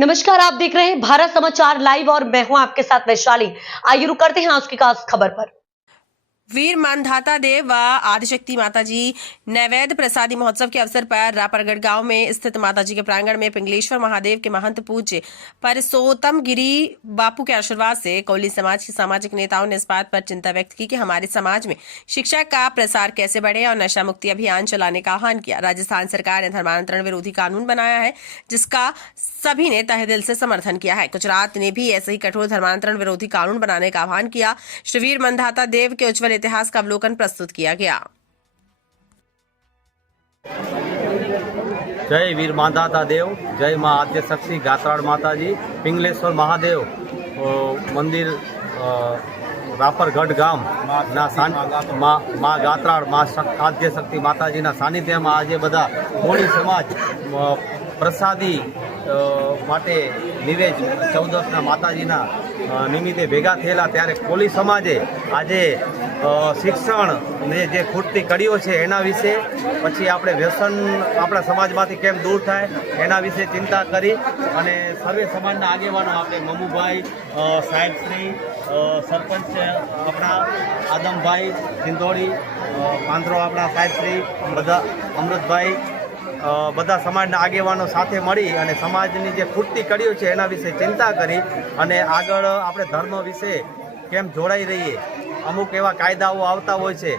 नमस्कार, आप देख रहे हैं भारत समाचार लाइव और मैं हूं आपके साथ वैशाली। आइए रुक करते हैं आज की खास खबर पर। वीर मानधाता देव व आदिशक्ति माताजी नैवेद्य प्रसादी महोत्सव के अवसर पर रापरगढ़ गांव में स्थित माताजी के प्रांगण में पिंगलेश्वर महादेव के महंत पूज्य परसोत्तम गिरी बापू के आशीर्वाद से कोली समाज के सामाजिक नेताओं ने इस बात पर चिंता व्यक्त की कि हमारे समाज में शिक्षा का प्रसार कैसे बढ़े और नशा मुक्ति अभियान चलाने का आह्वान किया। राजस्थान सरकार ने धर्मांतरण विरोधी कानून बनाया है जिसका सभी ने तहे दिल से समर्थन किया है। गुजरात ने भी ऐसे ही कठोर धर्मांतरण विरोधी कानून बनाने का आह्वान किया। श्री वीर मानधाता देव के उज्जवल इतिहास का अवलोकन प्रस्तुत किया गया। जय वीर मानधाता देव, जय माँ आद्यशक्ति गात्राड़ माताजी, पिंगलेश्वर महादेव मंदिर रापरगढ़ गाम ना माँ गात्राड़ माँ आद्यशक्ति माताजी ना सानिध्य में आज बधा कोળી समाज प्रसादी माटे निवेज 14 माताजीना निमित्ते भेगा थयेला त्यारे कोળી समाजे आजे शिक्षण ने जे खूटती कड़ीओ छे एना विषे पछी आपणे व्यसन आपणा समाजमांथी केम दूर थाय एना विषे चिंता करी अने सर्वे समाजना आगेवानो आपणे ममुभाई साहेबश्री सरपंच अपना आदमभाई सिंधोड़ी पांधरो अपना साहेबश्री बधा अमृतभाई બધા સમાજના આગેવાનો સાથે મળી અને સમાજની જે ખૂટતી કડીઓ છે એના વિશે ચિંતા કરી અને આગળ આપણે ધર્મ વિશે કેમ જોડાઈ રહીએ। અમુક એવા કાયદાઓ આવતા હોય છે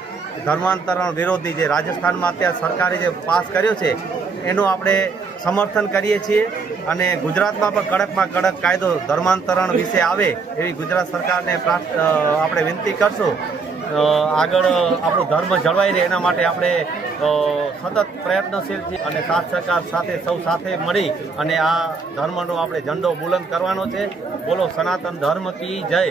ધર્માંતરણ વિરોધી જે રાજસ્થાનમાં અત્યારે સરકારે જે પાસ કર્યો છે એનું આપણે સમર્થન કરીએ છીએ અને ગુજરાતમાં પણ કડકમાં કડક કાયદો ધર્માંતરણ વિશે આવે એવી ગુજરાત સરકારને આપણે વિનંતી કરશું। આગળ આપણો ધર્મ જળવાઈ રહે એના માટે આપણે સતત પ્રયત્નશીલ છીએ અને સાથ સહકાર સાથે સૌ સાથે મળી અને આ ધર્મનો આપણે ઝંડો બુલંદ કરવાનો છે। બોલો સનાતન ધર્મ કી જય।